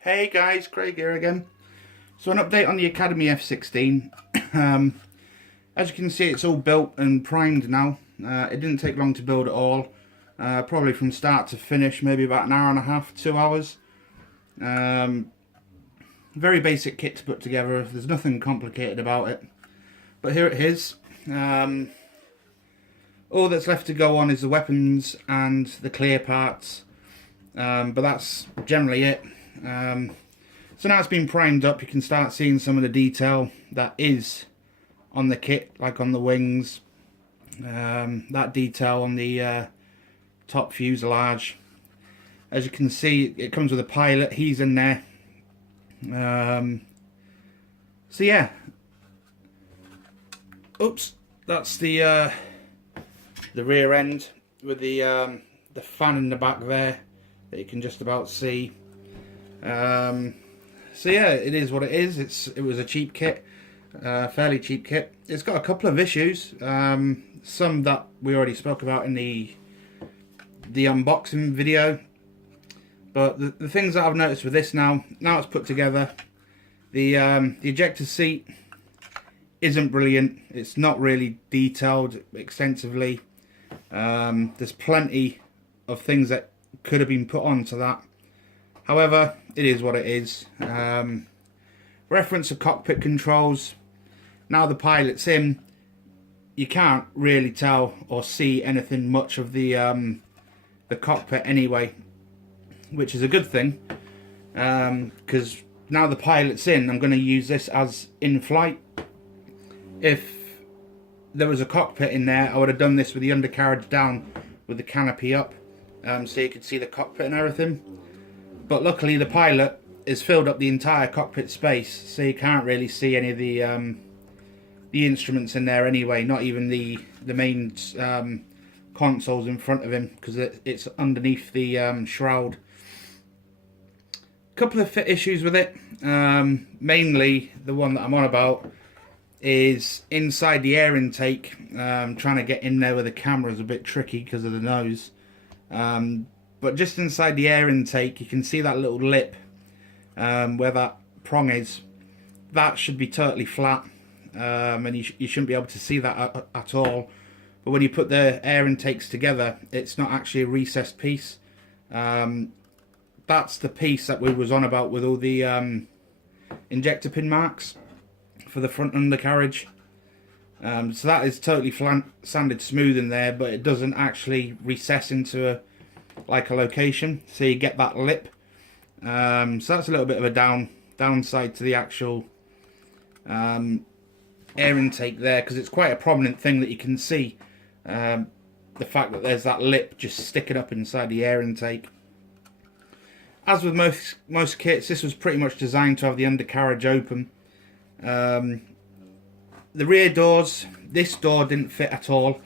Hey guys, Craig here again. So an update on the Academy F16. As you can see, it's all built and primed now. It didn't take long to build it all. Probably from start to finish, maybe about an hour and a half, 2 hours. Very basic kit to put together. There's nothing complicated about it. But here it is. All that's left to go on is the weapons and the clear parts. But that's generally it. So now it's been primed up, you can start seeing some of the detail that is on the kit, like on the wings, that detail on the top fuselage. As you can see, it comes with a pilot, he's in there. So yeah, oops, that's the rear end with the fan in the back there that you can just about see. So yeah, it is what it is. It was a cheap kit, fairly cheap kit. It's got a couple of issues, some that we already spoke about in the unboxing video. But the things that I've noticed with this now it's put together, the ejector seat isn't brilliant. It's not really detailed extensively. There's plenty of things that could have been put onto that. However, it is what it is. Reference to cockpit controls. Now the pilot's in, you can't really tell or see anything much of the cockpit anyway, which is a good thing, because now the pilot's in, I'm going to use this as in-flight. If there was a cockpit in there, I would have done this with the undercarriage down, with the canopy up, so you could see the cockpit and everything. But luckily the pilot has filled up the entire cockpit space, so you can't really see any of the instruments in there anyway, not even the main consoles in front of him, because it's underneath the shroud. Couple of fit issues with it. Mainly the one that I'm on about is inside the air intake. Trying to get in there with the camera is a bit tricky because of the nose. But just inside the air intake, you can see that little lip where that prong is. That should be totally flat, and you shouldn't be able to see that at all. But when you put the air intakes together, it's not actually a recessed piece. That's the piece that we was on about with all the injector pin marks for the front undercarriage. So that is totally sanded smooth in there, but it doesn't actually recess into like a location, so you get that lip. So that's a little bit of a downside to the actual air intake there, because it's quite a prominent thing that you can see, the fact that there's that lip just sticking up inside the air intake. As with most kits, this was pretty much designed to have the undercarriage open. The rear doors, this door didn't fit at all.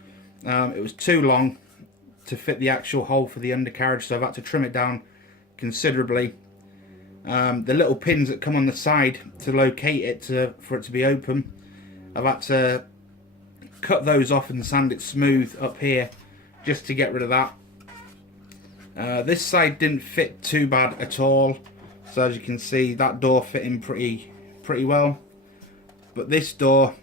It was too long to fit the actual hole for the undercarriage, so I've had to trim it down considerably. The little pins that come on the side to locate it for it to be open, I've had to cut those off and sand it smooth up here just to get rid of that. This side didn't fit too bad at all, so as you can see, that door fit in pretty well. But this door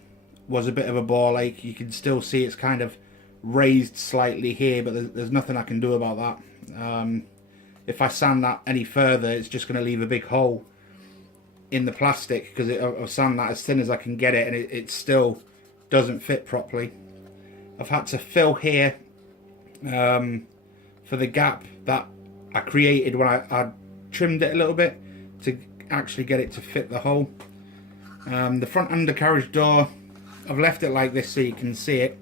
was a bit of a ball ache. You can still see it's kind of raised slightly here, but there's nothing I can do about that. If I sand that any further, it's just going to leave a big hole in the plastic, because I've sanded that as thin as I can get it, and it still doesn't fit properly. I've had to fill here for the gap that I created when I trimmed it a little bit to actually get it to fit the hole. The front undercarriage door, I've left it like this so you can see it.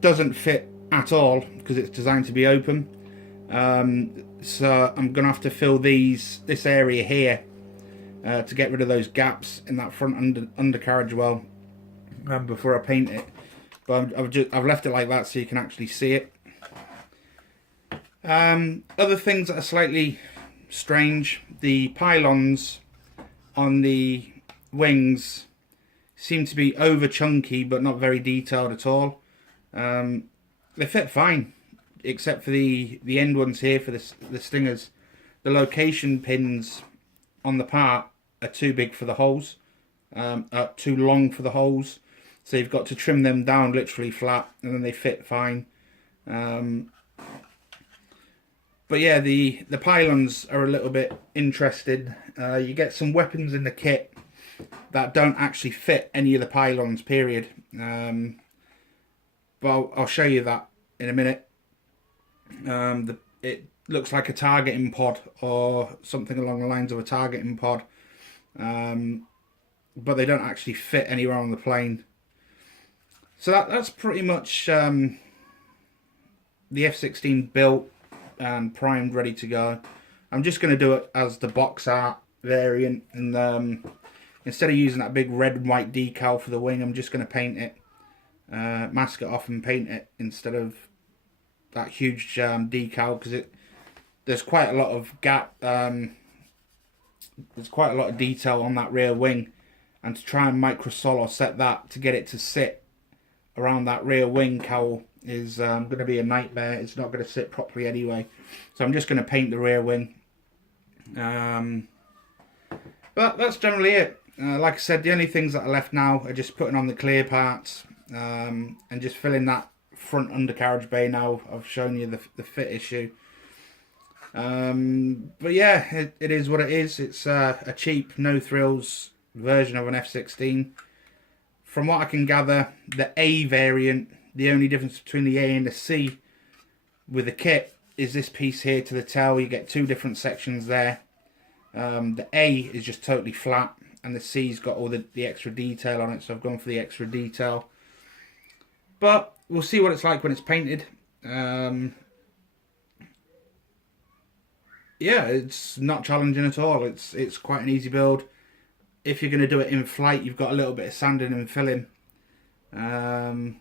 Doesn't fit at all because it's designed to be open. So I'm gonna have to fill this area here to get rid of those gaps in that front undercarriage well before I paint it. But I've left it like that so you can actually see it. Other things that are slightly strange: the pylons on the wings seem to be over chunky but not very detailed at all. They fit fine, except for the end ones here for the stingers. The location pins on the part are too big for the holes, too long for the holes. So you've got to trim them down literally flat, and then they fit fine. But yeah, the pylons are a little bit interesting. You get some weapons in the kit that don't actually fit any of the pylons, period. But I'll show you that in a minute. It looks like a targeting pod or something along the lines of a targeting pod. But they don't actually fit anywhere on the plane. So that's pretty much the f16 built and primed, ready to go. I'm just going to do it as the box art variant, and instead of using that big red and white decal for the wing, I'm just going to paint it, mask it off and paint it instead of that huge decal, because there's quite a lot of there's quite a lot of detail on that rear wing, and to try and microsol or set that to get it to sit around that rear wing cowl is going to be a nightmare. It's not going to sit properly anyway, so I'm just going to paint the rear wing. But that's generally it. Like I said, the only things that are left now are just putting on the clear parts, and just filling that front undercarriage bay. Now I've shown you the fit issue. But yeah, it is what it is. It's a cheap, no frills version of an f16. From what I can gather, the A variant, the only difference between the A and the C with the kit is this piece here to the tail. You get two different sections there. The A is just totally flat, and the C's got all the extra detail on it, so I've gone for the extra detail. But we'll see what it's like when it's painted. Yeah, it's not challenging at all. It's quite an easy build. If you're going to do it in flight, you've got a little bit of sanding and filling. But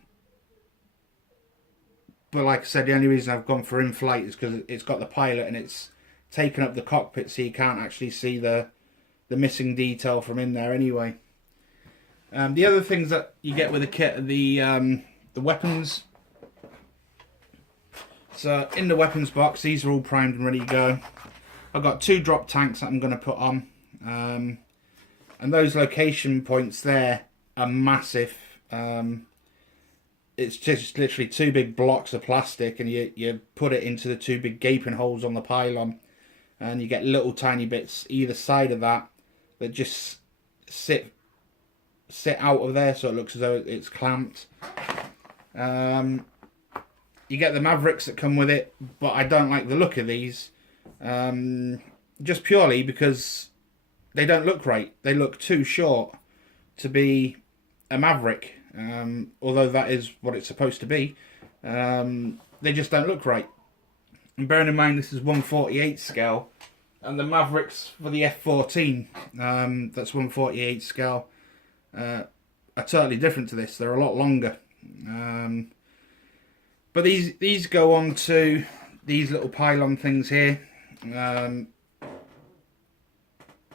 like I said, the only reason I've gone for in flight is because it's got the pilot and it's taken up the cockpit, so you can't actually see the missing detail from in there anyway. The other things that you get with the kit are the weapons. So in the weapons box, these are all primed and ready to go. I've got two drop tanks that I'm going to put on, and those location points there are massive. It's just literally two big blocks of plastic, and you put it into the two big gaping holes on the pylon, and you get little tiny bits either side of that just sit out of there, so it looks as though it's clamped. You get the Mavericks that come with it, but I don't like the look of these, just purely because they don't look right. They look too short to be a Maverick, although that is what it's supposed to be. They just don't look right. And bearing in mind this is 1/48 scale, and the Mavericks for the F14, that's 1/48 scale, are totally different to this. They're a lot longer. But these go on to these little pylon things here.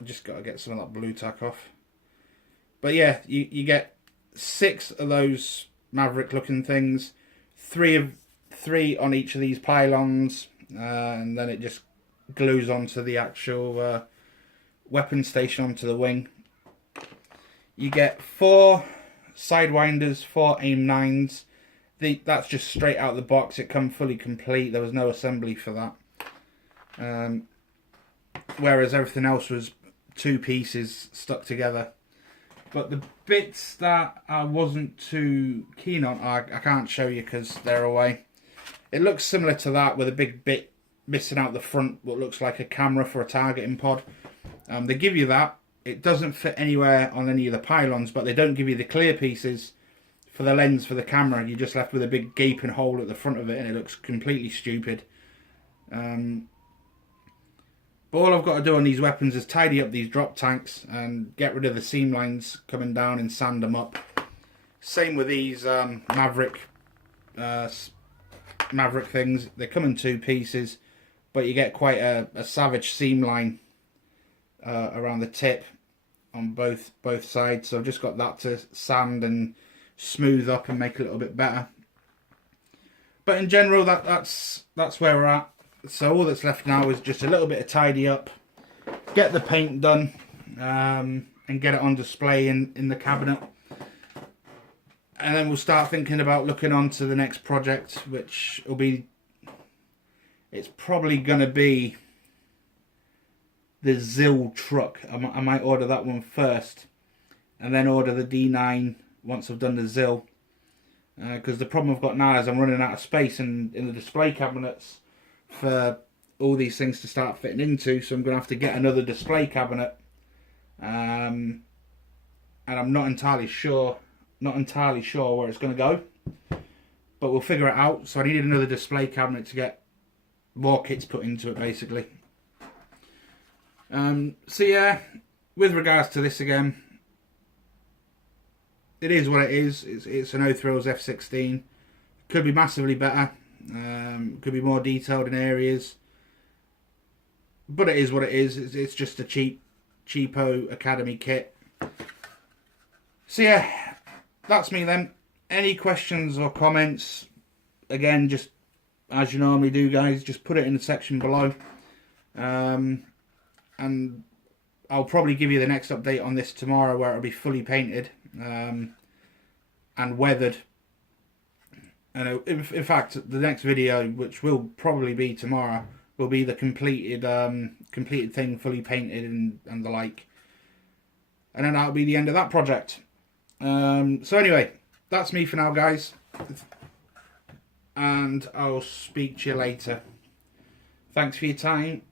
Just got to get some of that blue tack off. But yeah, you get 6 of those Maverick looking things, three on each of these pylons, and then it just glues onto the actual weapon station onto the wing. You get 4 sidewinders, 4 aim 9s. That's just straight out of the box. It come fully complete. There was no assembly for that. Whereas everything else was 2 pieces stuck together. But the bits that I wasn't too keen on, I can't show you because they're away. It looks similar to that with a big bit missing out the front, what looks like a camera for a targeting pod. They give you that. It doesn't fit anywhere on any of the pylons, but they don't give you the clear pieces for the lens for the camera. You're just left with a big gaping hole at the front of it, and it looks completely stupid. But all I've got to do on these weapons is tidy up these drop tanks and get rid of the seam lines coming down and sand them up. Same with these Maverick things. They come in 2 pieces, but you get quite a savage seam line around the tip on both sides. So I've just got that to sand and smooth up and make it a little bit better. But in general, that's where we're at. So all that's left now is just a little bit of tidy up, get the paint done, and get it on display in the cabinet. And then we'll start thinking about looking on to the next project, which will be, it's probably going to be the ZIL truck. I might order that one first, and then order the D9 once I've done the ZIL. Because the problem I've got now is I'm running out of space in the display cabinets for all these things to start fitting into, so I'm going to have to get another display cabinet. And I'm not entirely sure where it's going to go, but we'll figure it out. So I needed another display cabinet to get more kits put into it, basically. So yeah, with regards to this again, it is what it is. It's an No Thrills f16. Could be massively better. Could be more detailed in areas, but it is what it is. It's just a cheapo Academy kit. So yeah, that's me then. Any questions or comments, again, just as you normally do, guys, just put it in the section below. And I'll probably give you the next update on this tomorrow, where it'll be fully painted and weathered. And in fact, the next video, which will probably be tomorrow, will be the completed thing, fully painted and the like. And then that'll be the end of that project. So anyway, that's me for now, guys. And I'll speak to you later. Thanks for your time.